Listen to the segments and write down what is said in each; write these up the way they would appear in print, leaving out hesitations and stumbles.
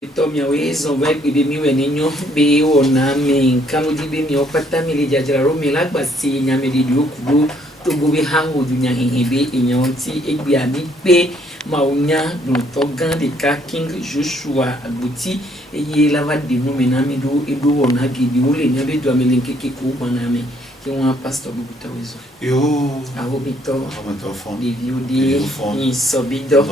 Tomia wezo wek bi mi weni nyo be ona mi kanu di be mi opata mi le jajara ro mi lagba si nya me di okudo to go be hango du nya hinbe eyan ti egbe ami pe ma onya do to gan de ka King Joshua Agboti eye lava de no me na mi do edo ona gidi wo le nya be do amele keke ko bana mi ki won pastor bubuta wezo yo awo bi to fond de viodi ni sobido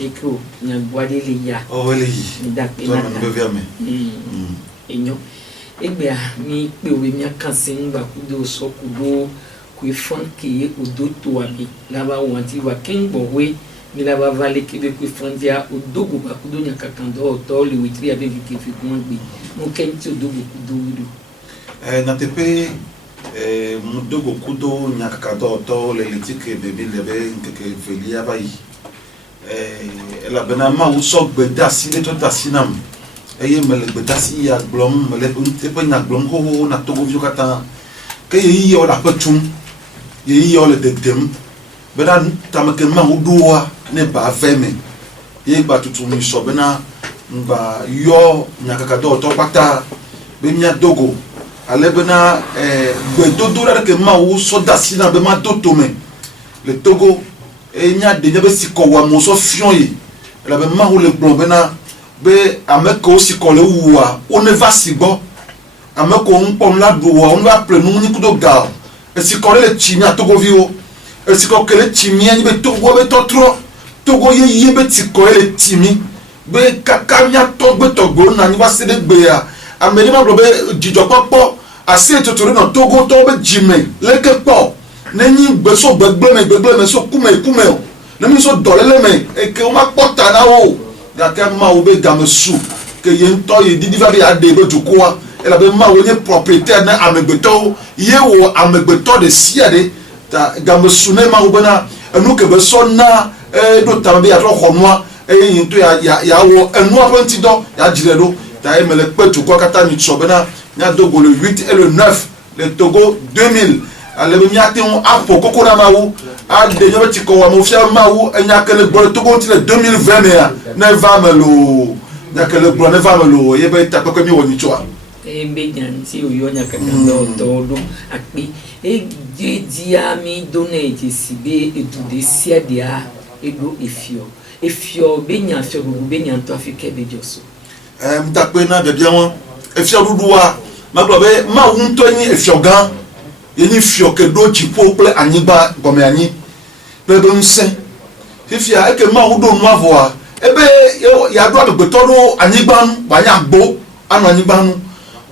eko nya gwade le ya oh le ni da pe na be via me enyo egbe a mi pe owe mi akan se ngba kudo so kudo ku fon ke odo to abi laba won ti wa kingbo we mi laba vale ke be ku fon dia odogo ba kudo nya kakan do to le witri abi ke fi kun gbe mo ken ti odogo kudo wido na tepe mudogo kudo nya kakan do to le litike bebe lebe nke velia bai la benama u so gbeda si le to dasinam eye mele gbeda si ya glom mele unte pe na glom ho na togo vio kata ke yi yo la petum yi yo le dedem bena tamake ma uduwa ne ba veme ye gba tutu mi so bena ngba yo nya kaka do to pata be nya dogo ale bena gbedodo la ke ma u so dasina be ma toto me le togo e nya de nya be siko wa mo so fion yi la be ma u le glom bena be ameko siko le uwa o ne va sigbo ameko npom la duwa on va prenu ni kudo ga e siko le chimi atogo vio e siko kele chimi ani be togo be totro togo ye be siko le chimi be kakanya togbe togbo na ni wa se de gbe ya ameri ma be jijo popo ase totoro na togo to be jime leke po neni gbe so gbegble me so kume o nemi so dolele me e ke o ma pota na o gaka ma o be gamesu ke ye nto ye didi va be ade be jukoa ela be ma o ye propriétaire na amegbeto ye wo amegbeto de siade ta gamesu ne ma o be na enu ke be so na do tambe ya to honoa yin to ya wo enu apenti do ya jire do ta e mele pe jukoa kata ni so be na dogo le 8 et le 9 le Togo 2000 ale be mi ate on apo koko na ma wo a de yo ti ko wa mo fi ma wo enya kele gbo Togo ti le 2020 ya na va melo na kele gbo na va melo ye be ta ko mi woni choa mbe nyanti oyo nya kakan do do akpi e dia mi donate sibe etude sia dia ego efio be nya fio gugu be nya to afike be joso mta pe na be bia won efio duduwa ma gbo be ma won to yin efio gan yeni fio ke do chipo ple anyiba gome anyi be be nse fifia e ke ma wo do nu avoa ebe ya do agbeto do anyiba nu ba nya gbo anu anyiba nu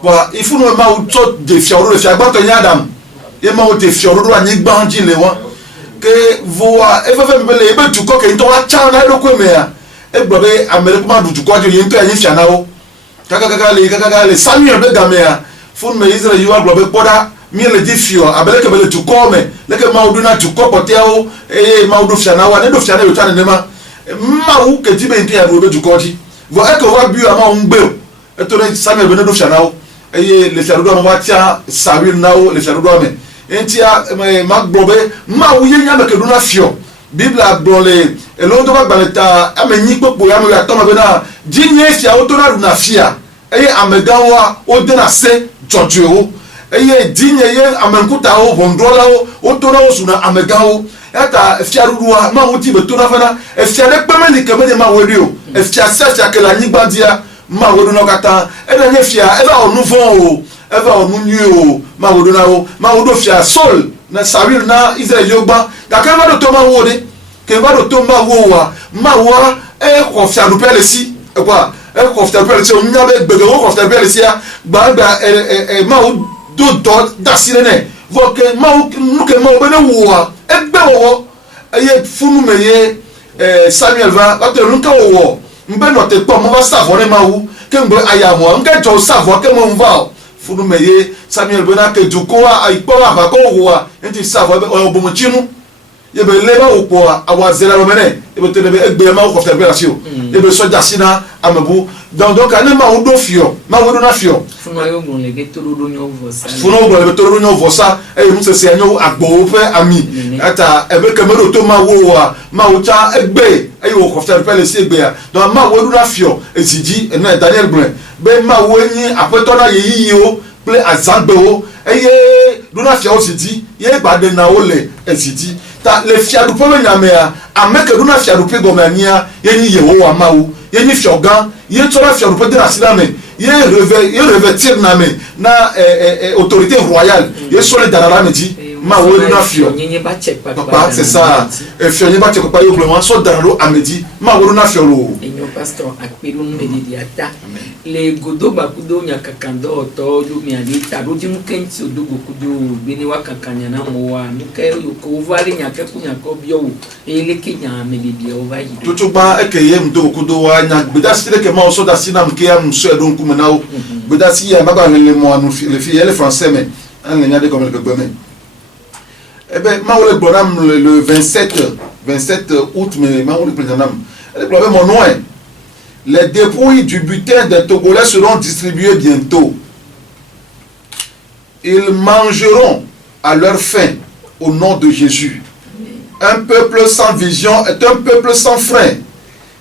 wa ifunu ma wo to de fio do fia gba to yin adam ye ma wo de fio do anyiba ji le won ke voa e fe me le ebe tu ko ke nto wa cha na do ko me ya e gbo be amere ko ma du tu ko je yin to yin fia na wo kaka le Samuel be game ya fun me Israel you agbo be poda mi le di fio abeleke bele tu ko me leke maudu na tu ko poteo maudu fiana wa ne do fiana yo tane nema ma wu ke ti be ntia no be tu ko ji vo e ko wa biu ama ngbe e to ne Samuel be ne do fiana wo le fiana do ma tia Samuel na wo le fiana do me entia ma gbo be ma wu ye nya me ke do na fio Bible agbo le lo do ba gbaleta amenyi popo ya me ya to ma be na jinye fia o to na fia amegawa o de na se jojo eye dinye ye amenkuta o bondola o to na o suna amegawo eta fiarudua ma wuti be to na fana e fiare peme ni keme ma wori o e fia se fia ke la nyigbadia ma wodo no kata e na nye fia e ba onu fon o e ba onu nyu o ma wodo na o ma wodo fia sol na Samuel na Israel yogba ga ka ba do to ma wode ke ba do to ma wo wa ma wa e ko fia do pele si e kwa e ko fia pele si o nya be gbege ko fia pele si ya gba ma o do dasire ne voke ma nuke ma obene wo egbe wo eye funu meye Samuel va la te nuka wo mbe no te po mo va savo ne ma wu ke mbe aya mo nke jo savo ke mo mva funu meye Samuel bena ke duko a ipo aba ko wo enti savo obo mo chinu yebe leba upo awazela romene yebe tebe egbe ma ko fere rasio yebe soja sina amebu donc ane ma udo fio ma udo na fio funo yo bon le getoro do nyo vosa funo bon le getoro do nyo vosa e mu se anyo agbo fe ami ata ebe kemero to ma wo wa ma ucha egbe e wo ko fere pele si egbe ya donc ma udo na fio ezidi na Daniel Brun be ma wo yin apeto na yi o ple azangbe o eye duna fia osidi ye gbade na ole ezidi ta le fia du pome nyamea ameke duna fia du pe gomania ye ni yewo wa mawu ye ni fiogan ye tora fia du pe de la silame ye revêtir na me na autorité royale ye solidarité na meji ma wo duna fio papa c'est ça fio ni ba che ko pa yo glement so daralo amedi ma wo duna fio lo enyo pastor akpelu medidi ata le godo bakudo nyakakando to lumi alita roji mukenti odogo kudo beni wakakanya na mowa nuke ko uvali nyakeku nyakobio eleke nya medidi ova yi tutuba ekeye mdogo kudo wa nya bedasire ke ma so da sina mke am so edon kumenao bedasi ya baba le mo anu le fi ele français mais an le nya de comme le gbeme ebe ma wole gbonam le 27 août mais ma wole président le gbeme mon nom est les dépouilles du butin des Togolais seront distribuées bientôt. Ils mangeront à leur faim au nom de Jésus. Un peuple sans vision est un peuple sans frein.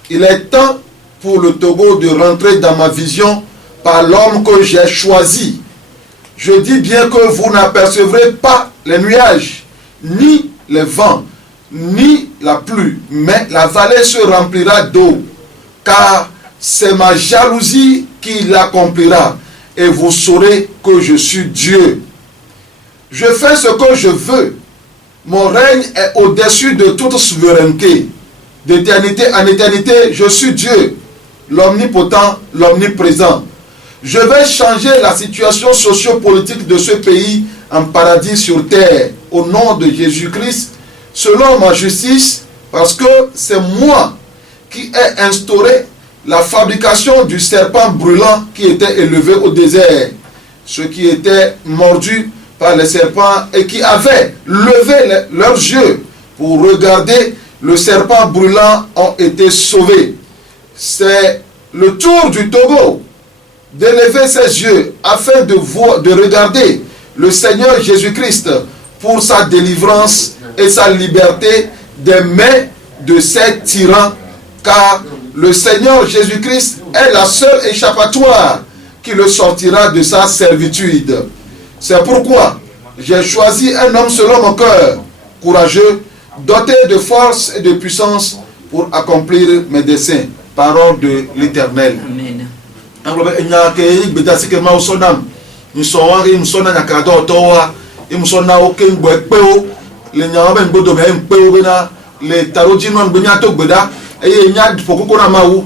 Il est temps pour le Togo de rentrer dans ma vision par l'homme que j'ai choisi. Je dis bien que vous n'apercevrez pas les nuages, ni les vents, ni la pluie, mais la vallée se remplira d'eau, car c'est ma jalousie qui l'accomplira, et vous saurez que je suis Dieu. Je fais ce que je veux. Mon règne est au-dessus de toute souveraineté. D'éternité en éternité, je suis Dieu, l'omnipotent, l'omniprésent. Je vais changer la situation sociopolitique de ce pays en paradis sur terre, au nom de Jésus-Christ, selon ma justice, parce que c'est moi qui ai instauré la fabrication du serpent brûlant qui était élevé au désert. Ceux qui étaient mordus par les serpents et qui avaient levé leurs yeux pour regarder le serpent brûlant ont été sauvés. C'est le tour du Togo d'élever ses yeux afin de regarder le Seigneur Jésus-Christ pour sa délivrance et sa liberté des mains de ces tyrans, car le Seigneur Jésus-Christ est la seule échappatoire qui le sortira de sa servitude. C'est pourquoi j'ai choisi un homme selon mon cœur, courageux, doté de force et de puissance pour accomplir mes desseins. Parole de l'Éternel. Amen. Eye nya pokoko na mawu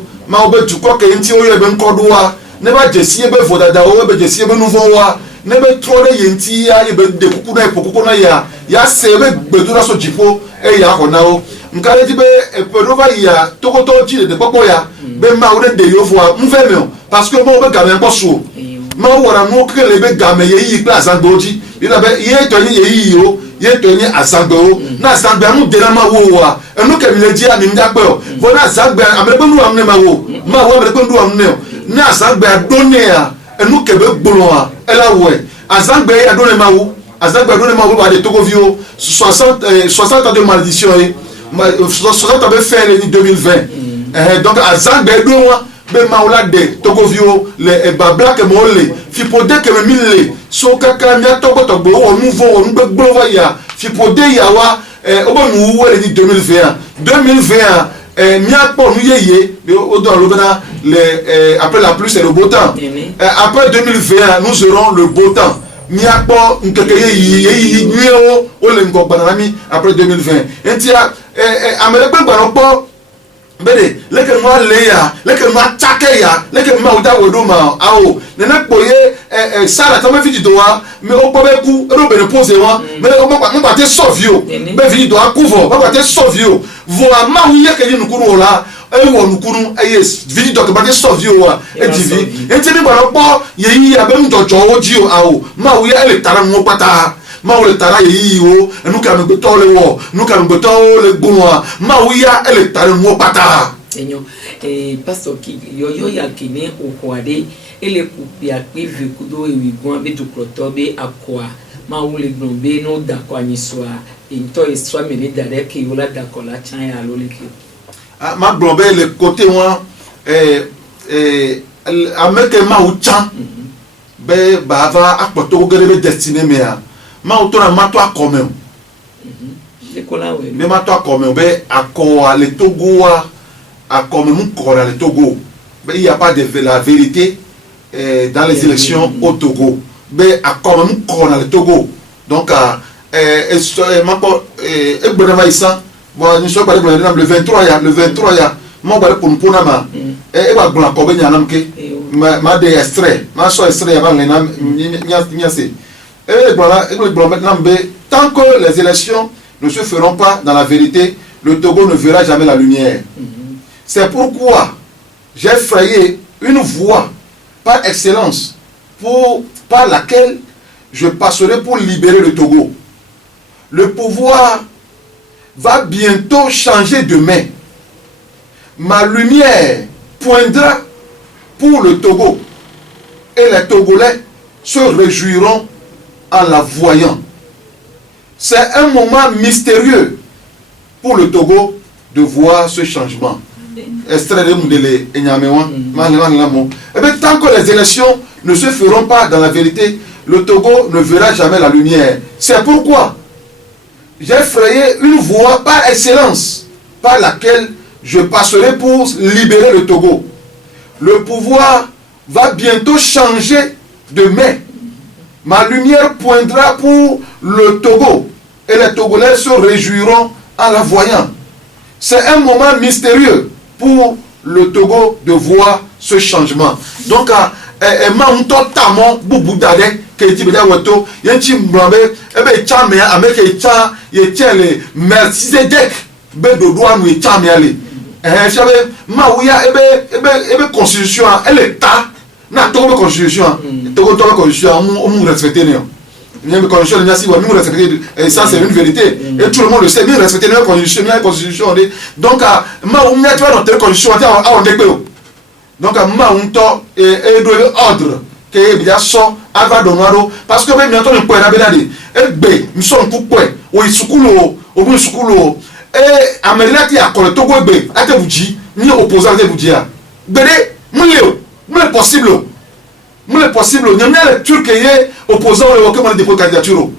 be tukọ ke nti o ye be nkodo wa ne ba jesi be vodada o be jesi be nuvo wa ne be tro de yenti ya ye be de kuku na pokoko na ya se be gbedura so jipo e ya hona o nkale ti be epedova ya tokoto ji de popo ya be ma o de yo fo mfe me o parce que mo be game nko so ma wora no kele be game ye yi class an goji ila be ye to ni ye yi o ye to ni asangbe o na asangbe amu de na ma wo wa enu ke mi le ji ani nda pe o vo na asangbe amebe nu amne ma wo amebe nu amne o na asangbe adone a enu ke be gbolo a ela wo e asangbe adone ma wo ba de Togo vio 60 ans de malédiction e 60 ans be fait en 2020 donc asangbe do wa be maula de Togo vio le babla ke mo le fi pode ke me mille so kaka mi atoko to gbo o nouveau o ngbe gbo ya fi pode ya wa o bo nu wo le ni 2021 mi apo nu yeye o don lo bena le après la pluie c'est le beau temps après 2021 nous aurons le beau temps mi apo nkeke ye nuo o le ngo gbana mi après 2020 entia amele gbagba no po bede leke mo leya leke mo atake ya leke mo uda wodo ma awo nene poye sara ta me video wa me o po be ku ero be pose wa me o mo te sovio be video akuvo ba te sovio vo ama hu ye ke ni nukuru ola e wo nukuru yes video ke ba te sovio wa e divi enti ni ba po ye yi abe njojo oji o awo ma hu ye ele tara mo pata ma wo le tara yi wo enu ka me gbeto le wo nu ka me gbeto le gbonwa ma wo ya ele tare mo pata enyo pastor ki yo ya kini okwade ele kupia pe vekudo ewigun abedu kroto be akwa ma wo le gbon be no dako anyisoa into iswa me ni dare ke yo la dako la chan ya lo leke ma gbon be le côté wa ameke ma wo chan be bava akpoto gere be destiné me a ma wo to na ma to akome o me ma to akome be akwa le Togo wa akome mu kora le Togo be il y a pas de la vérité dans les élections au Togo be akome mu kora le Togo donc ma po egbona isa bon ni so ba le 23 ya mo ba pour na ma e ba gbon akobe nya nam ke ma de extrait ma so extrait ya ba le na nya se e gbon maintenant tant que les élections ne se feront pas dans la vérité, le Togo ne verra jamais la lumière. C'est pourquoi j'ai frayé une voie par excellence par laquelle je passerai pour libérer le Togo. Le pouvoir va bientôt changer de main. Ma lumière poindra pour le Togo et les Togolais se réjouiront en la voyant. C'est un moment mystérieux pour le Togo de voir ce changement. Extrait de Moudele et Nyamewan. Tant que les élections ne se feront pas dans la vérité, le Togo ne verra jamais la lumière. C'est pourquoi j'ai frayé une voie par excellence par laquelle je passerai pour libérer le Togo. Le pouvoir va bientôt changer de main. Ma lumière poindra pour le Togo et les Togolais se réjouiront en la voyant. C'est un moment mystérieux pour le Togo de voir ce changement. Donc, ma unto tamo bubu dade ke ti be wato yanchi mbrabe ebe chame ameke cha ye chele Melchizedek be dodo anu e chame ale chabe ma wuya ebe constitution elle ta na Togo constitution Togo constitution on respecter ne même constitution de si wa nous respecter et ça c'est une vérité et tout le monde le sait bien respecter la constitution donc ma wuya tu vas dans telle constitution à on degbe donc ma unto et do ordre que bien so ava donaro parce que même quand on peut na benade egbe nso npupwe o isukulo o bu isukulo amelati akole Togo egbe atebuji ni opposant atebuji a gbede mule possible nyamia les Turcs yé opposant au comment déposer candidature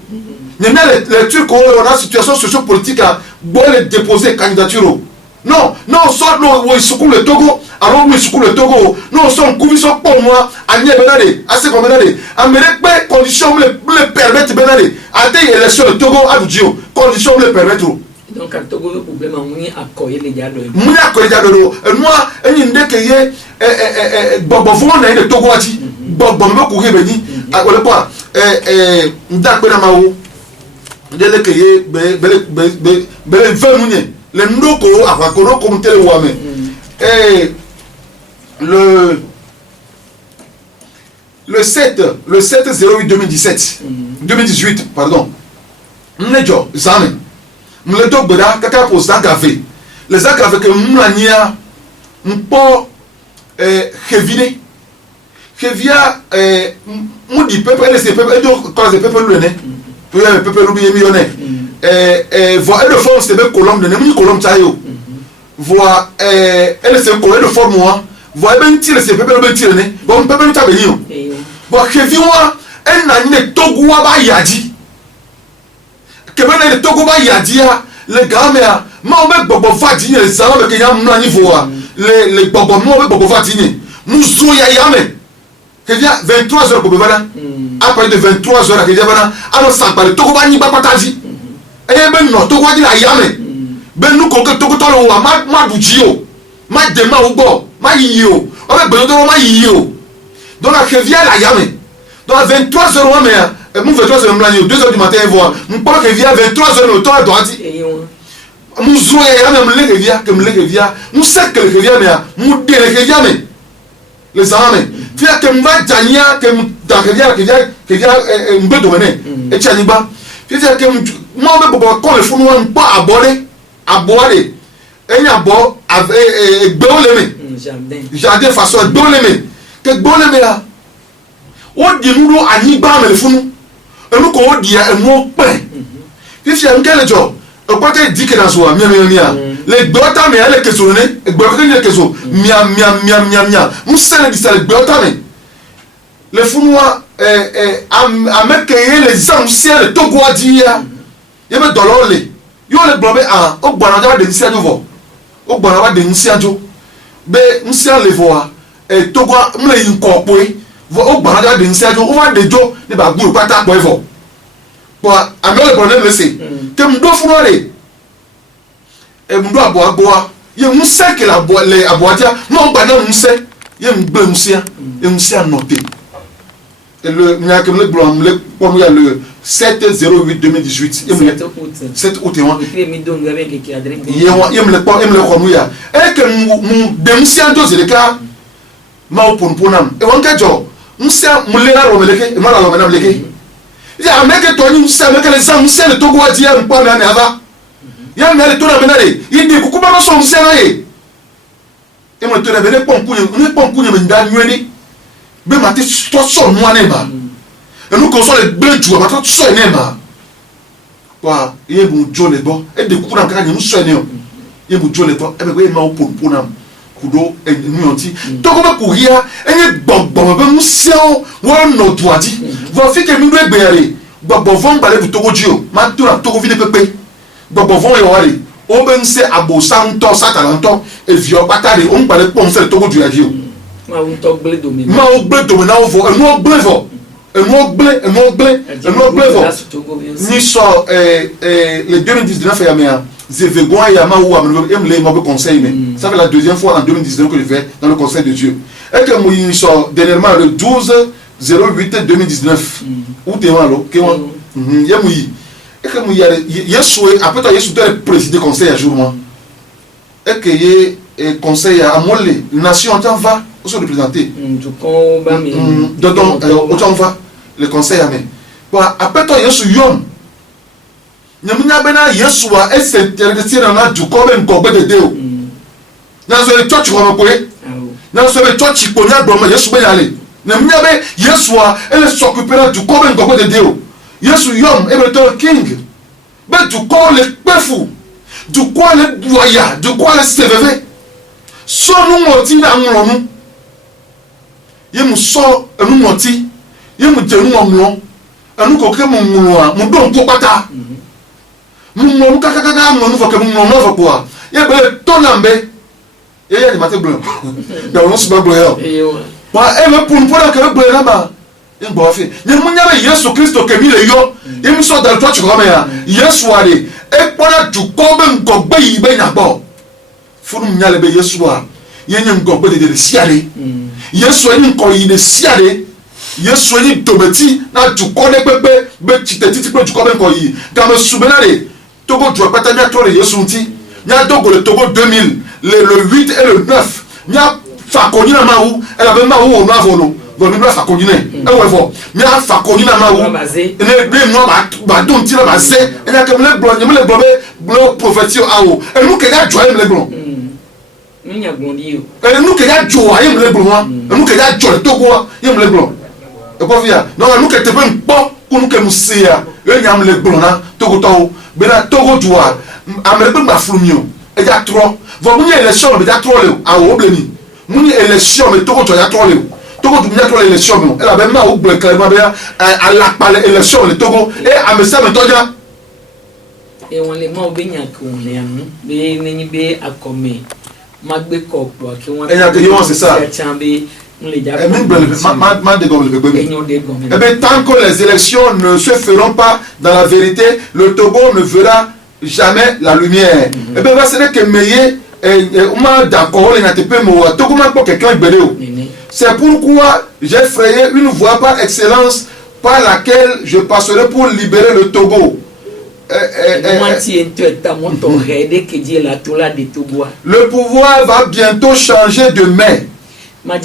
nyamia les Turcs on a situation socio-politique à bon les déposer candidature non sort no isukulo le Togo alors we isukulo le Togo non son commission pour moi anye benade assez comme benade amere condition me permettre benade ate élection le Togo adujio condition me permettre. Donc, à Togo, le problème, c'est accueillir les gars. Moi, je ne sais que Bobo na de Togo ati Bobo me ko hebeni akole pa ndakpe na mawo ndele ke ye be munye le ndoko akakoro ko mtele wame le 7/08 2018 pardon Nejo Zame le dogbeda kaka pour zagavé les zagavé que mlania mpo Kevine Kevia mudi peuple les peuples et donc quand les peuples le né pour les peuples le millionnaire voir de forme c'est même colombe de ne colombe tayo voir elle c'est colombe de forme moi voir ben tire c'est peuples ben tire né bon peuple ta benio voir Kevia elle n'a ni Togo ba yadi que ben le Togo ba yadi les gars mais ma on bobo fadi les ça avec ya mna niveau les bobo mo bobo fadi muzo ya yame que dia 23h bobo bana après de 23h que dia bana alors ça parle Togo ba ni ba pataji e ben no Togo di la yame ben nous ko Togo to lo wa ma bujio ma de ma ubo ma yio o be ben do ma yio donc la que via la yame donc 23h mais mon 23h mla ni 2h du matin voir mon pas que via 23h no to do ati muzo ya yame mle via nous sait que le via mais mu de le via mais les amis fia que mva jania que da que via mbe domene e chaniba Fifia que moi me bobo quand le fou nous pas aborder aborder et abo avec beoleme jardin façon beoleme que beoleme là o di nous ani ba me le fou nous et nous ko di e mo pe Fifia nkele jo o pa te di que dans soi mia les beota me ale que sonne e gbo que so mia musele di sale beota me le fou nous avec les anciens de Togo a dit il y avait dollar le yo le blobé a o gbana de nsia jo o gbana de nsia jo be nsia le voa e Togo mle yin ko pe o gbana de nsia jo o va de jo ne ba gbu pata po evo bo amele problème le se te mdo funore e mdo abo ye nsia ke la bo le aboadia no gbana nsia ye mgbe nsia e nsia noté. Et le le 7/08/2018 7 août et que nous démissions tous les cas ma pour nam et on kajo musia mulela romeleke mala lo menam leke ya meke toni musia meke les gens musia le Togo dia mpa na ava ya mele to na menare yidi kukuba no so musia na ye e mo to na bele pompunye menda nweni be mate to so no aneba e nu ko so le bleju ma to so enema wa ye bu jole bo e de kukuna kaka nyi so ene o ye bu jole bo e be ko e ma oponam kudo e nu yonti to ko be ku hia enye gbogbo be musia wo no duadi vo fi ke mi do egbere gbogbo von bale bu Togo ji o ma to na Togo vi de pepe gbogbo von yo wale o be nse abosanto satalanto e vio patare o ngbale pon se Togo ju aji o ma o gble domina o vo enu gble vo enu gble vo ni so le 2019 ya mea Zévegon et Yama ou Amle Mobe conseil mais ça fait la deuxième fois en 2019 que je vais dans le conseil de Dieu et que moi il sort dernièrement le 12/08/2019 où t'es malo que moi yamoui et que moi Yesu après toi Yesu doit présider conseil à jour moi et que y conseil à Amole nation t'en va où se représenter donc autant va le conseil à mais après toi Yesu yom nyamunya bena Yesu a s'intéresser dans la du corps même corps de Dieu na so le church ko ko na so le church ko nya do ma Yesu be yale nyamunya be Yesu a elle s'occuper du corps même corps de Dieu Yesu yom e be to king be du corps le pefu du corps le doya du corps le seveve so nu moti na nronu yemu so enu moti yemu jenu omlo enu ko ke mu nru a mu do npo pata mon kaka mon faut que mon faut quoi il y a ton lambe il y a des maté blanc dans on se ba blanc ba e me pour que blanc là ba il bo fait ni mon nya Yesu Christo que mi le yo il me sort dans toi tu comme ya Yesu ale e pona du ko be nko gbe yi be na bo funu nya le be Yesu a yenye nko gbe de siale Yesu ni nko yi de siale Yesu ni dometi na du ko ne pepe be titeti pe du ko be nko yi ga me soubenale Togo doit pas t'amener à toi les Yesunti. Nya Togo le Togo 2000, le 8 et le 9. Nya Fakoni na maou, elle avait maou au navolo. Bon, nous la Fakoni ne. Eh ouais bon. Nya Fakoni na maou. Ne blé moi ba don tira ba se. Elle a comme les blancs, les blancs prophétie aou. Et nous que ya joie les blancs. Nya gondi yo. Et nous que ya joie les blancs. Et nous que ya joie Togo les blancs. Et quoi via? Non, nous que te pas pour nous que nous c'est le nyam les blancs na Togo to. Bena Togo doa amere ba flumio e ja tro vo munye election be ja tro le a wo bleni munye election me Togo to ja tro le Togo du nya tro le election me e la be ma wo ble clairement be a la pale election le Togo e amesa me toja e won le ma obe nya ko le anu be ni be akome magbe ko po ki won e nya ke yon c'est ça et tant que les élections ne se feront pas dans la vérité, le Togo ne verra jamais la lumière. Et bien, c'est que c'est pourquoi j'ai frayé une voie par excellence par laquelle je passerai pour libérer le Togo. Le pouvoir va bientôt changer de main. Ma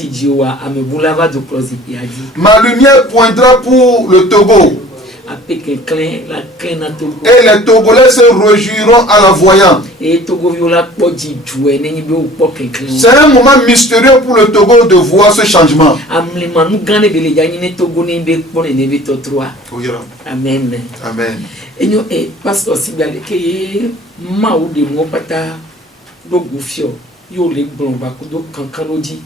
lumière poindra pour le Togo. après que clé la clé na Togo Et les Togolais se réjouiront en la voyant. et Togo viola podi jouer ni be o po clé C'est un moment mystérieux pour le Togo de voir ce changement. amle manu gane bele jani ne Togo ni be po ne be to 3 amen Amen. enyo pastor sibiale ke ma o de mo pata do gufio yo le gbon ba ko do kankan loji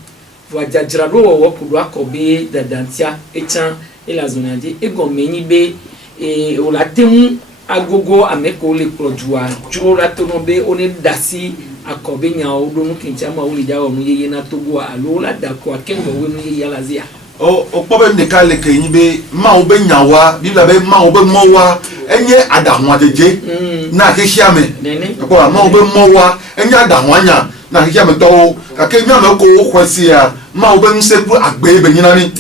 wa jajira do wo ko do akobe dadantia echan la zone adi egomeni be o la temu agogo ameko le projua juro la tono be oni dasi akobe nya o do nu kincha ma o le jawo mu yeye na Togo alo la dako akengo we nu yeye lazia O pobe ne ka le ke yin be ma o be nyawa bibla be ma o be mowa enye adahwa jeje na ke hiame nene ko ma o be mowa enye adahwa nya na ke hiame to ka ke nya me ko o kwesi ya ma o be nse ku agbe be nyina ni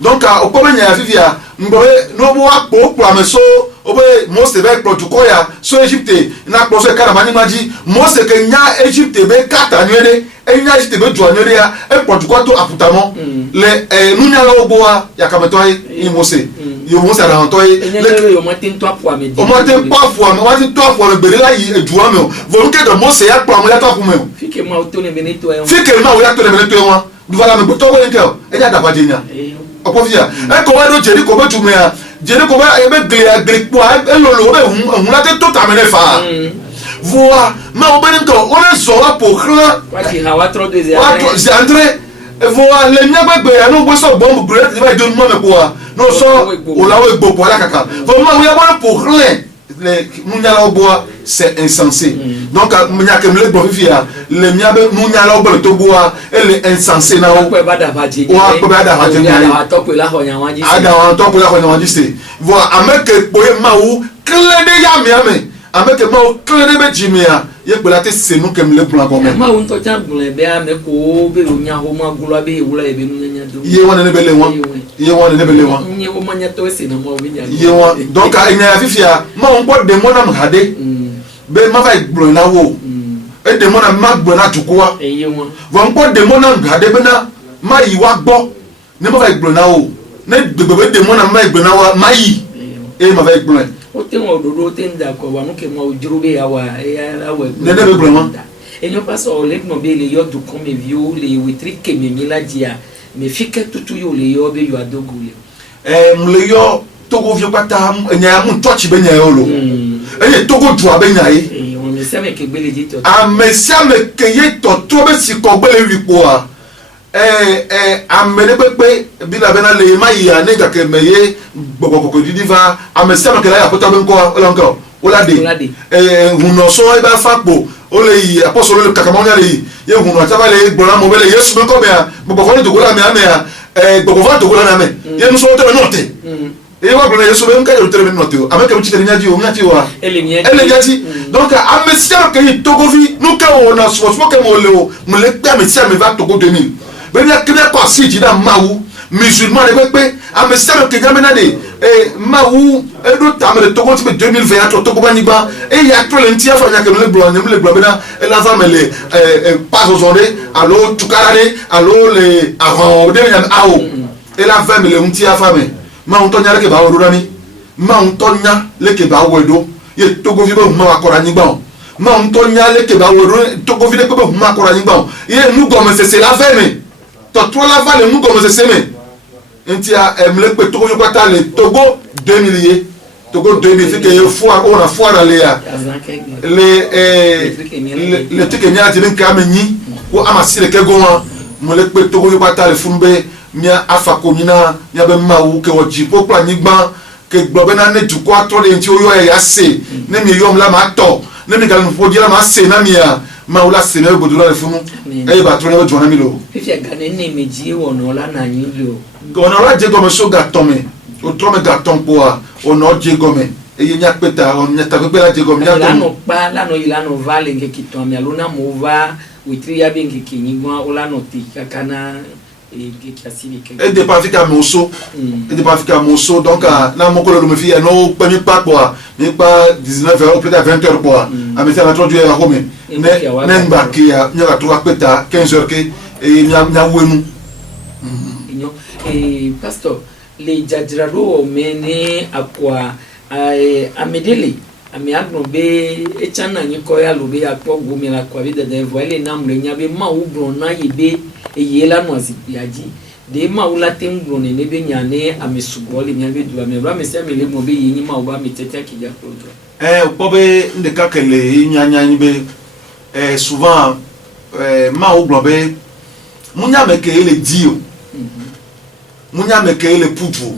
donc o pobe nya fifia mboe no bo akpo kpo ameso obe Mose be protocol ya so Egypte na kpo so kana mani maji Mose ke nya Egypte be kata nwede enya Egypte be jo nwede ya e protocol to aputamo le nunya la oboa ya kameto yi Mose yo Mose ara hanto yi le yo matin to apo amedi o matin pa fo am wati to afo be la yi eduwa me o voluke de Mose ya kpo am ya to apo me o fike ma o to ne benito e fike ma o ya to ne benito e wa duvala me to ko nke o enya da bajenya opofia e ko wa do jeri ko be tume ya jeri ko ba e be gre po e lolo be hun la te to tamene fa voa ma o be nto o le zo wa po khla wa ki hawa tro de wa to zandre voa le nya gbegbe ya no bo so bomb gre ti ba do mo me po wa no so o la we gbo po la kaka vo ma o ya bo po khla le munya la oboa c'est insensé donc munya ke mle gbo fifia le mia be munya la obo to boa ele insensé na o ko ba da baje wa ko ba da baje ni ada to pe la ho nya wanji ada wa to pe la ho nya wanji se vo ameke po e ma wu kle de ya mi ame ameke ma o kle de be jimia ye pe la te se nu ke mle plan ko me ma won to jangule be ame ko be onya ho ma gula be wula e be nya do ye wona ne be le won ye wona ne be le won nye o manya to se na mo be nya ye won donc a nya fifia ma won po de mo na mhade be ma va igbo na wo e de mo na ma gbo na tukuwa ye won won po de mo na mhade be na ma yi wa gbo ne ma va igbo na wo ne gbegbe de mo na ma igbo na wa ma yi e ma va igbo o te mo dodo te nda ko wa no ke mo jurube ya wa ya wa ne be vraiment et non pas so le mo be le yo du comme vieux le witri ke me mi la dia me fika tutu yo le yo be yo adogule mle yo Togo vieux pata nya mu touch be nya yo lo e Togo du abe nya yi on me sait que bele dit to amesia me ke ye to to be si ko gbele wi po a amene pepe bi la bena le ma yi ane ga ke me ye gbogbo didi va amesia me ke la ya pota be nko ola nko ola de huno so e ba fapo ole yi apostolo le kakama nya le yi ye huno ataba le gbona mo be le Yesu be ko be a gbogbo ko ni to go la me ame a gbogbo va to go la na me ye nu so te no te e wa bena Yesu be nka yo tere me no te o ameke mu chite nya ji o nya ti wa ele nya ti donc amesia ke yi Togo vi nu ka o na so ke mo le o mo le pe amesia me va Togo 2000 bébé akene ko si ti da mawu musulman de pepe amesia ke gamena de mawu e do tamere Togo ti be 2020 Togo ba nigba e ya to le ntia fa nya ke le blo bena e la femme le pas aujourd'hui allo tukarane allo le avant de nya awo e la femme le ntia femme ma on to nya le ke ba wo do rami ma on to nya le ke ba wo do ye Togo vi be ma wa ko ra nigba ma on to nya le ke ba wo do Togo vi de pe be ma ko ra nigba ye nu go me c'est la femme to to la va le nu go me c'est me ntia mle pe Togo yo kwata le Togo 2000 ye Togo 2000 fi ke ye fois on a fois le ya le truc que nya ti bin ka menyi ko amasi le ke go wa mle pe Togo yo kwata le funbe mia afa ko nyina nya be ma wu ke wo jipo pla nyigba ke gbobe na ne du ko ato de nti o yo ya se ne mi yom la ma to ne mi ga no fo di la ma se na mi ya ma wula se ne bodura le funu e ba to ne jo na mi lo fifi ga ne ne meji wono la na yin lo gono la je go me so ga to me o tro me ga ton po a o no je go me e ye nya peta o nya ta pe la je go me nya to la no pa la no ila no vale nge kiton mi alona mo va witri ya bengi kinyigwa o la no ti kakana e de pas fika moso e de pas fika moso donc na mo ko lo me fi e no pe mi pa quoi mi pa 19h ou peut-être 20h quoi a me faire introduire à home ne ngba ki ya nya to apeta 15h ke e nya wenu pastor le jajraro mene akwa amedele ame agblɔ be etsana nyi kɔ ya lo be akpɔ gome la kɔ abe dede vɔ ele nam le nya be mawu gblɔ na yi be eye la nɔ zikpuia dzi de mawu la te ŋu gblɔ ne be nya ne ame sugbɔ le mia be du ame ame sia ame le gblɔ be ye nyi mawu be ame tete akedza kplɔ do. Kpɔ be ndeka kele nyanya nyi be souvent mawu gblɔ be munyame ke ele di o munyame ke ele putu o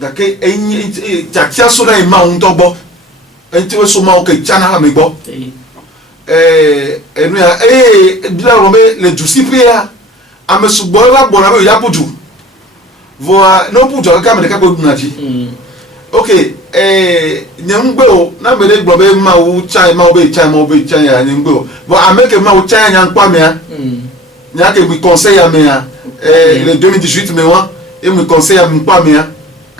gake tsatia so na mawu ŋutɔ gbɔ enti so mawu ke tsana ame gbɔ enu ya bila wɔn be le dusi pe ya ame sugbɔ la gbɔna be ya putu vɔa ne putu kaka ame ɖeka kpe duna dzi ok nye ŋugbe o na me de gblɔ be mawu tsa mawu be tsa ya nye ŋugbe o vɔ ame ke mawu tsa ya nya ŋkpɔ amea nya ke mi conseil amea le 2018 me wa et mi conseil am ŋkpɔ amea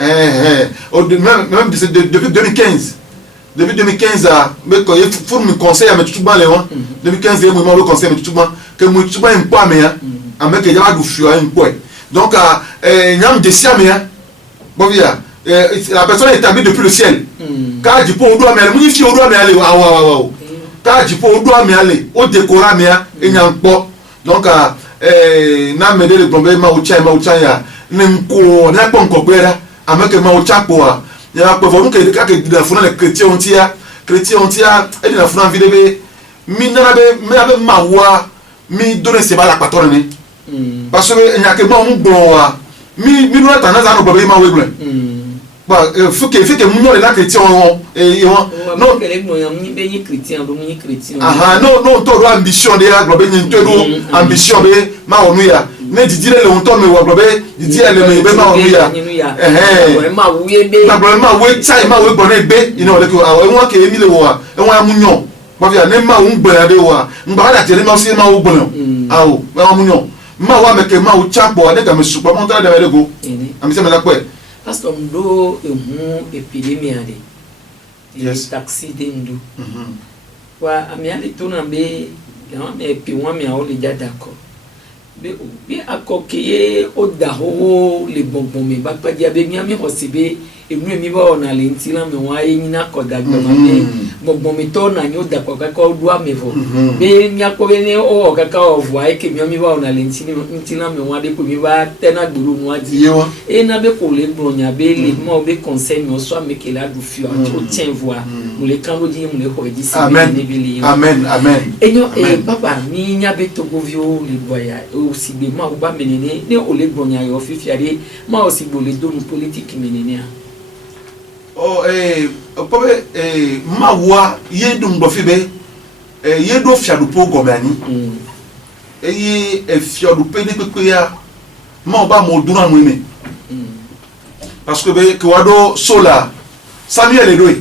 même depuis 2015 mais quand il faut me conseiller à me tout le monde 2015 il me conseille me tout le monde que me tout le monde pas mais avec il y a du fio un point donc nyam de sia mais bon via la personne est établie depuis le ciel quand du pour doit mais mu fi o doit mais aller wa quand du pour doit mais aller au décorer mais et nyam po donc na me de le problème ma o cha ya nko na po nko gbera avec ma o cha po a ya pe vonu ke ka ke da funa le chrétien ontia e na funa vide be mi na be mawa mi donner se ba la patron ni parce que nya ke ma mu gbon wa mi no ta na za no baba ma we gbon ba faut que mu no le la chrétien won non que les moyens ni be ni chrétien do ni chrétien non to do ambition de la globe ni to do ambition be ma onu ya ne didire le onto me wa globe didire le me be ma onu ya ma wuye be na ma we chai ma we gbon be ina le ko won ke emi le wa won amunyo ba via ne ma un gbon de wa ngba da tele ma si ma wo gbon awo wa amunyo ma wa me ke ma wo chapo de ga me supa mo ta de me le go ami se me la kwe pastor ndo epidemie ade yes taxi de ndo wa ami ale to na be ya me pi won mi a o le ja d'accord be akokeye o da ho le bonbon me ba pa dia be mi ami ho se be enu mi ba ona le ntila me wa yin na ko da gba me bonbon me to na nyo da ko ka ko do ame fo be mi akobe ne o ka ka o vo ai ke mi ba ona le ntila me wa de ko mi ba tena duru no adi e na be ko le bronya be le mo be conseil me o so ame ke la du fi o tien voix mo le kan lo di mo le ho di si be bi amen enyo papa mi nya be to go vio le boya o si be ma o ba menene ne o le bronya yo fi fiare ma o si bo le do no politique menene pobe mawa ye dum do fibe ye do fiadu po gomani ye fiadu pe de pepe ya ma ba mo dura mo me parce que be ko wado sola Samuel edoe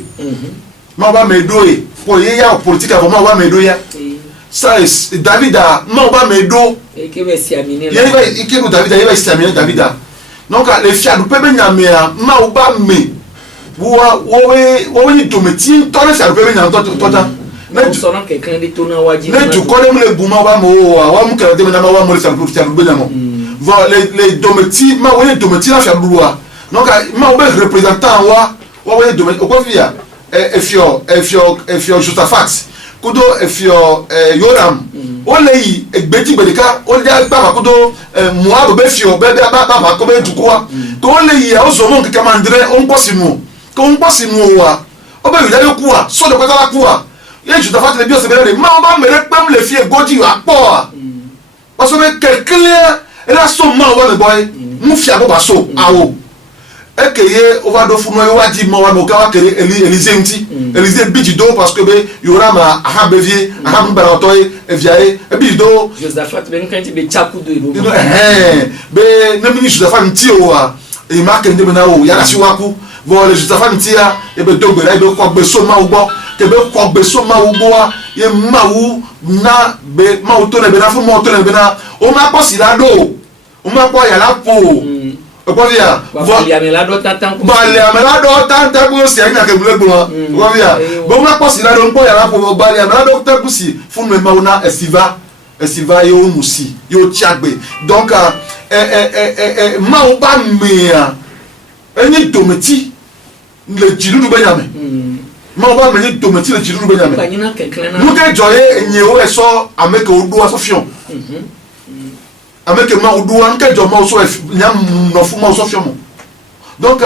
ma ba me doe po ye ya politique avant ma ba me do ya ça Davida ma ba me do e ke be si amine ye ba ike ko Davida ye ba si amine Davida donc le fiadu pe be nyamea ma ba me wo ni dometi tore sa pe na tota na so na ke kan de to na waji na du ko dem le buma ba mo wa mu ka de na ma wa mo le sa pour faire bien mo va les dometi ma wo ni dometi na faire loi donc ma wo be représentant wa ni dometi o ko via efio Josaphat kudo efio Yoram o le yi egbeji gbedeka o le gba kudo Moab be fio be ba ko be duko ko le yi o zo mo nke mandre o npo sinu ko npo sinu wa o be yale ku wa so de ko la ku wa ye Josaphat le bi o se bere ma o ba mere pem le fie goji wa po parce que quelqu'un la so ma wa le boy mu fia bo ba so awo ekeye over do funu e waji mo wa mo ka wa kere Élisée nti Élisée biji do parce que be Yoram a bevie a mbarato e viae e biji do Josaphat ben kan ti be chaku do ro be na mini Josaphat nti o wa e ma ke ndebe na o ya si waku bo le Josaphat nti ya e be do gbera e be ko gbe so ma ugbo ke be ko gbe so ma ugbo wa ye ma wu na be ma o to ne be na fu mo to ne be na o ma po si la do o ma po ya la po Okovia, bali amelado tantan ko si agna ke bulego okovia bo ma ko si la do npo ya la po bali amelado tantan si fun me mauna esiva yo musi yo tiagbe donc ma o ba mea eni dometi le jilu benyame ma ba me ni dometi le jilu benyame ba nyina kenklen na mu ke joye nyewo eso ameke odu asofion ameke ma odu an ke jo ma so nyam no fu ma sofion mo donc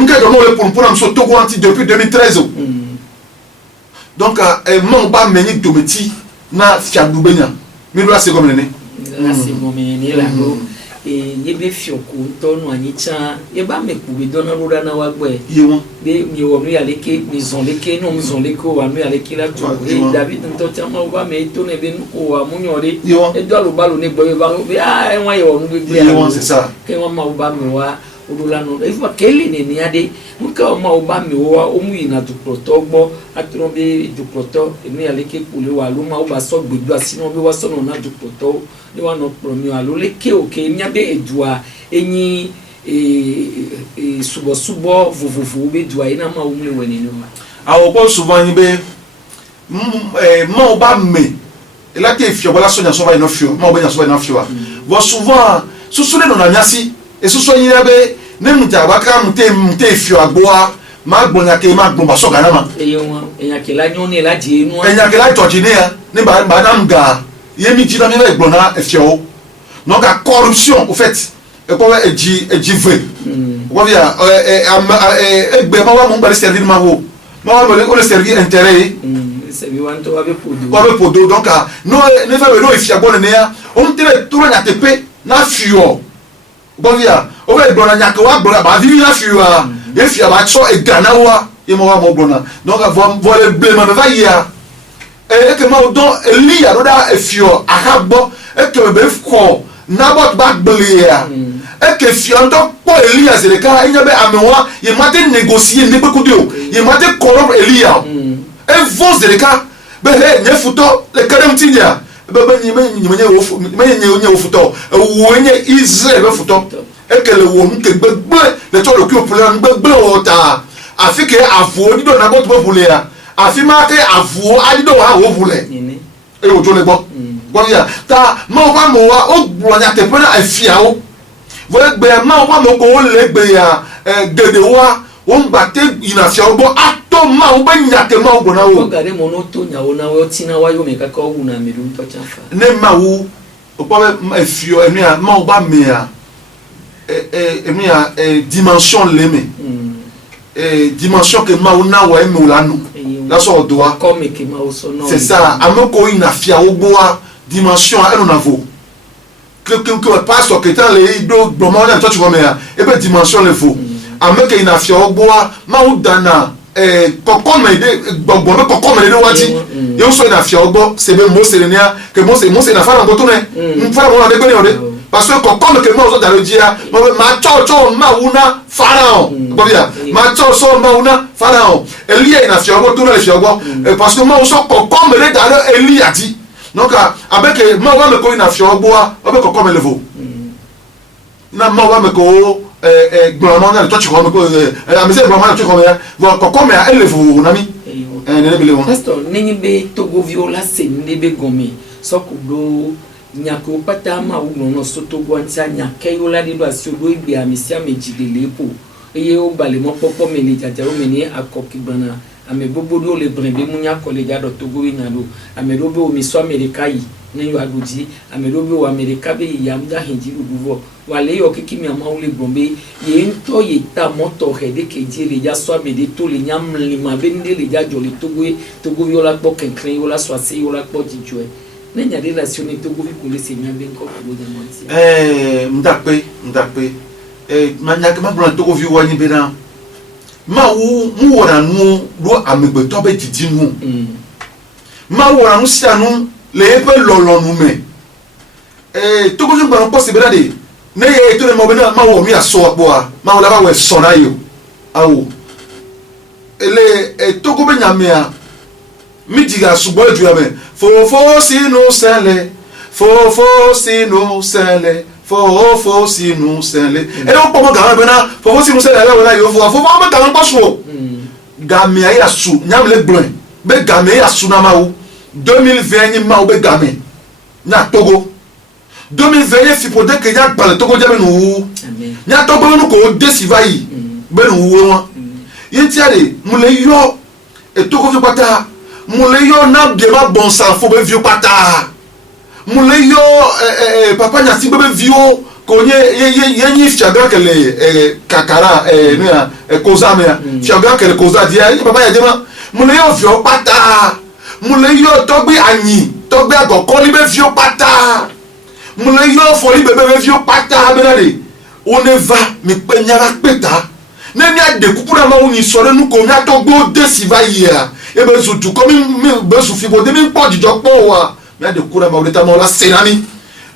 nke jo mo le pour am so Togo anti depuis 2013 donc ma ba me ni dometi na fiadu benya mi do la se comme ne la se comme ne la go yebe fioko tonu anyicha yeba mekube dona roda na wagbe yewo be mi wo mi aleke maison leke no maison leko wa mi aleke la to David nto chama wa me to ne be ko wa munyore e do lo balo ne gbe ba be enwa ye wo ngbe yewo c'est ça ke wa ma ba mi wa odula no e fa kele ne ni ade muka ma ba mi wa o mu ina to proto gbo atro be du proto e mi aleke kule wa lu ma o ba so gbedu asino be wa so no na du proto ni wa no promi wa lo leke oke nya be edua enyi subo vovovo be dua ina ma o mu le wani no awo ko souvent ni be ma o ba me e la ke fio bola so nya so ba ino fio ma o be nya so ba ino fio bo souvent susule no na nyasi e suso yin be ne muta ba ka mute fio agboa ma gbonya ke ma gbon ba so kana ma eyan ke la nyon ni la di enu eyan ke la toji ni ya ni ba na mga yemi ji na mi le gbona e fio donc la corruption au fait e ko e ji vrai ko via egbe ma wa mo gba servir ma wo ma wa mo le servir intérêt servir wan to wa be podo donc no ne fa be no ifia bon ne ya on tere to na tepe na fio ko via o be gbona nya ke wa gbona ba vivi na fio e fia ba so e gana wa e mo wa mo gbona donc vo le blé ma va ya e ke ma o don Elia no da e fio ahabo e ke be ko Nabot back belia. Et que fianto pour Elia Zedeka, il y avait à moi, il m'a négocié, n'est pas coudio, il m'a corrompre Elia. Et vos Zedeka, ben, il y a photo, les Kadamtinia, ben, il y a une photo, où il y a Israël, photo, et que le woman que le tour le cul pour l'un, a fait que à vous, il doit n'avoir pas voulu, a fait marquer à vous, à l'idée à vous voulez. Et au jour les bon. Ta ma wa mo wa o gbonya te pe na afia o wo gbe ma wa mo ko le gbe ya gede wa o ngba te ina afia o bo ato ma o ba nya te ma o gbona o gade mo no to nya o na wo tina wa yo me ka ko wu na me du to chafa ne ma wo o po afio emi a ma o ba me a emi a dimension le me dimension que ma o na wa emi o la no la so do wa comme que ma o so no c'est ça amoko ina afia o bo a dimension à un niveau que passe que tant les do moment là toi tu vois mais et ben dimension le faut avec une affaire au bois ma ou dana kokon mais bon kokon mais le wati et on soit une affaire au bois c'est même moi c'est le nia que moi c'est une affaire en botoné une fois on a déconné parce que kokon que moi dans le dia ma cho ma una pharaon bien ma cho ma una pharaon Elie une affaire au bois tout le affaire au bois parce que moi on soit kokon mais dans le Elie a dit donc avec ma wa me ko ina fio boa obe ko comme le vo na ma wa me ko gboro na to chi ko me ko a me se gboro na to ko me vo ko comme a le vo na mi ne bele won pastor nenyi be Togo viola se ne be gomi so ko do nyako pata ma wo no so Togo antia nyaka yola de do asio do ibi amisia mejidele po eye o bale mo popo me le jajaro me ni akoki bana ame bobodo le brembe munya kolega do Togo nyado ame robe o miso America yi ne yo adoji ame robe o America be yamda hinji uduvo wale yo kiki mi ama le brombe ye nto ye ta moto hede keji le ja so amede to le nyam lima be nde le ja joli Togo yo la po kenkren yo la so ase yo la po jijwe ne nya relation ni Togo vi ko le se nya be ko ko de monti mdape manya ke ma bro Togo vi wani be na ma wu mu wona nu do amegbeto be didi nu ma wona nu sia nu le pe lolo nu me to ko ngba po se be de ne ye to le mo be na ma wo mi aso apo a ma wo la ba we so na yo awo ele to ko be nyame a mi diga subo edu ame fofo sinu sele fofo sinu sele fofo sinu sele e o pomo ga na fofo sinu sele la wona yo fofo ma ga npa so game ya su nyam le blon be game ya su na ma wo 2020 ma wo be game na Togo 2020 fi po de ke ya gba Togo je be nu nya Togo nu ko de siva yi be nu wo won yentiare mule yo etoko vi pata mule yo na bien ma bon sang fo be vieux pata mule yo papa nya si be vieux ko ye ni fiaga kele kakara na koza me fiaga kele koza dia papa ya dema mule yo vieux pata mule yo togbe anyi togbe agoko li be vieux pata mule yo fo li be vieux pata benale on ne va me penyara peta nemi a dekupura ma oni sore nu ko mi atogbo desiva ya e be zutu ko mi be su fi bo de mi po jijo po wa mi a dekupura ma odeta ma la senani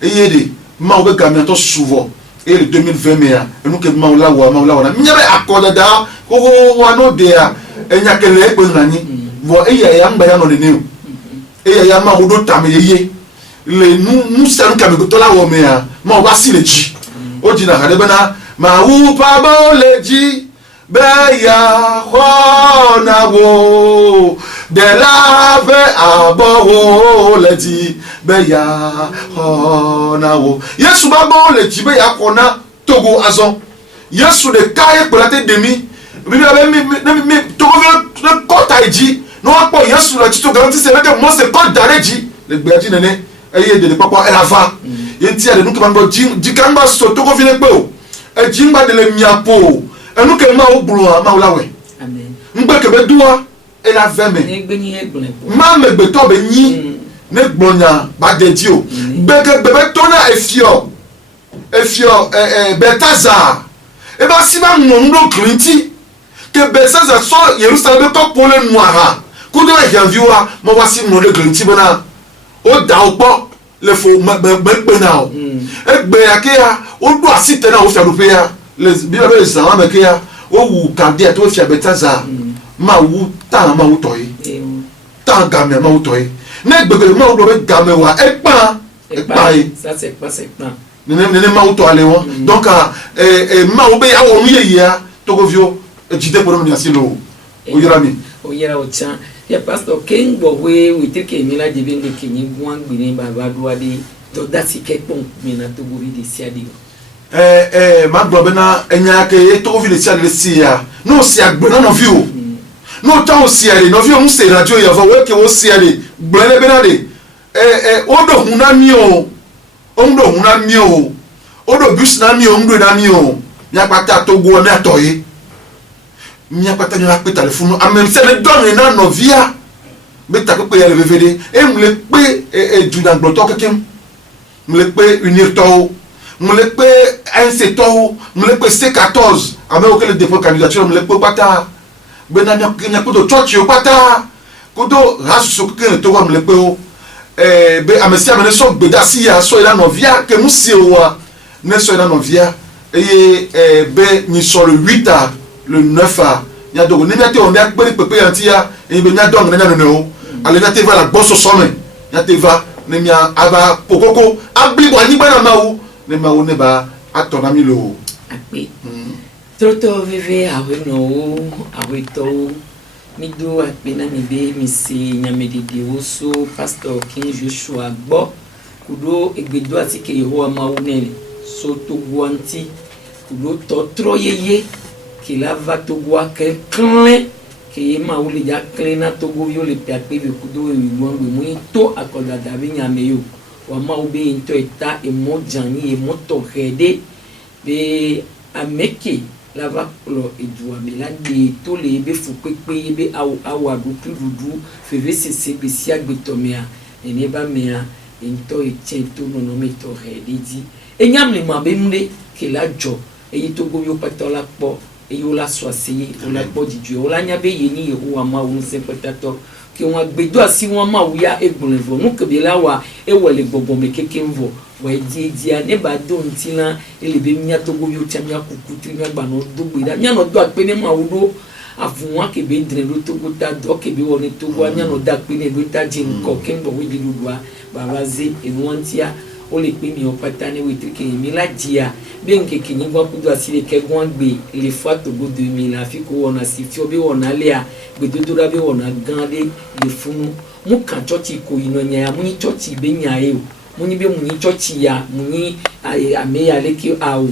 e yede ma o be gamin to souvent et le 2020 mea e nu ke ma la wa na mi be akoda da ko wa no de ya e nya kele e pe nani bo e ya ngba ya no ne ne e ya ma odo tam ye le nu san ka mi ko to la wo mea ma o ba si le ji o ji na hade bana ma wu pa ba le ji beya hona wo de la ve abo le ji beya hona wo yesu ba bo le ji beya kona togo azon yesu de kai pelate demi bi mi togo le kota ji no apo yesu la ti to garanti se le mo se ko dareji le gbe ji nene eye de papa elava yenti ade nu ke ban bo ji kan ba so togo fi le pe o e ji ngba de le miapo enu ke ma o bulu ma o lawe amen ngbe ke be duwa e la veme egbe ni egbon ma me gbe to be yin ne gbonya ba de ji o gbe ke be to na efio betaza e ba si ba ndo krinti ke betaza so Yerusalem to pole noara ku do e janviwa mo wa si no le krinti bona o da opo le fo be na o egbe akea o do asite na o fi adope ya les bi be san ma ke ya o wu kande to fi betaza ma wu ta ma wu toyi ta game ma wu toyi ne gbegbe ma wu do be game wa epa ça c'est pas ne ma wu to ale won donc ma wu be ya wo ye ya to go vio jide por mi asilo o yera o chan ya pastor ken bo we take mi la de be de kenyi gwan gbe ni baba duade to that ke pon mi na to go vi de siadi ma gbo na enya ke to go vi de siadi le sia no sia gbe na no vi o no ta o sia le no vi o mu se radio ya vo we ke o sia le gbe le be na de o do hun na mi o ndo hun na mi o o do bus na mi o ndo na mi o ya pata to go na to yi nya pata nya pe telephone amem se le don na novia be ta pe ya le vvd e mle pe du na gbo to kekem mle pe unir to mle pe nc to mle pe c14 ame o ke le dépôt candidature mle pe pata be na nya ko do church o pata ko do rasu so ke le to wa mle pe o be amesia me so gbeda si ya so ila novia ke musi o wa ne so ila novia e be ni so le 8 le 9 ya dogo ne nyate on ya gberi pepe yantia e be nya dong na nya no ale nyate va la bosso some nyate va ne mia aba pokoko abli bo ani bana mawu ne mawu ne ba atona mi lo ape toto veve awe no awe to mi do ape na mi be mi si nyamedede oso pastor King Joshua gbo kudo egbedo ati ke Yehowa mawu ne so to guanti kudo to troyeye qu'il va Togo à quelqu'un qui est maouli ya clean Togo vio le piape le kudo e wangwe mu to akoda davi nyameyo wa maobe into eta e mo jani e mo to rede be ameke la va lo e dua me la de to le be fu pepe be awa du kududu feve se be sia gbetomea e ne ba mea into e chento no me to rede di e nyamle ma be mle ke la jo e Togo yo patola po e yo la soisi o la po di Dieu o la nya be yeni Yehowa ma wo se petato ki won agbedo asi won ma wo ya egbonlevo nu ke be la wa e wole gbogbo me kekemvo wa di ne ba do ntina ele be nya Togo yo chamia kukutu nya gba no do gbe da nya no do ape ne ma wo do avun ke be dre do Togo ta do ke be woni Togo nya no da pe ne do ta jin ko kembo we di ludwa baba ze e wontia o le pe mi o patane we trike mi la dia bien que kini gwa kudo asile ke gwan gbe le fois Togo 2000 afiko wona si fi obi wona lea gbe dodo be wona gande le funu mu kan church ko ino nya mu ni church be nya e mu ni be mu ni church ya mu ni ame ya leki awo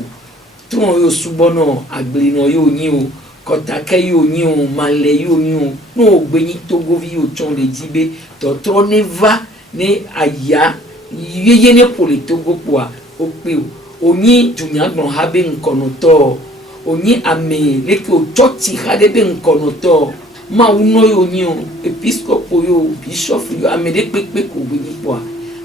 tu won yo subo no agbere no yo yin o kɔtake yi wonyi o malɛ yi wonyi o ne o gbe nyi togovi yi o tsɔn le dzi be tɔtrɔ ne va ne aya yeye ne ƒo le togo kpoa o kpe o nyi dunyagbɔn ha be ŋkɔnɔtɔ o nyi ame leke o tsɔtsi ha ɖe be ŋkɔnɔtɔ mawu nɔ yi o nyi o episcopo yi o bishop yi o ame ɖe kpekpe ko gbe nyi kpoa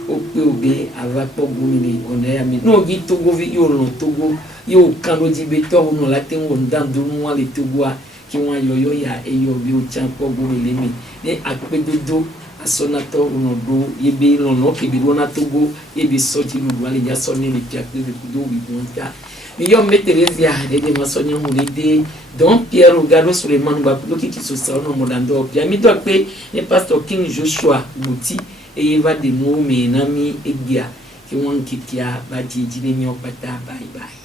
o kpe o be ava kpɔ gomi le ɔna ya me ne o nyi togovi yi o lɔ togo yi o kan ɖo dzi be tɔwo nɔ la te ŋu ŋdanu wa le togoa ki wọn yɔyɔ ya eyɔ bi o tsa kpɔ gomi le me ne akpedodo asɔnatɔ wonɔ do yebe lɔlɔ kebe do na togo yebe sɔdzi lulu ale dza sɔ ne le fia kpe do wi wɔn ta mi yɔ me terezia ɖe de ma sɔ nye ŋu le de dɔn pierre gado suleman gba kple kiki sosa wonɔ mɔɖandɔ pia mi dɔ kpe ne pastor king joshua buti eye va de nuwo me na mi egbea ke wọn kekia ba dzidzi ne mi wo kpata bye bye.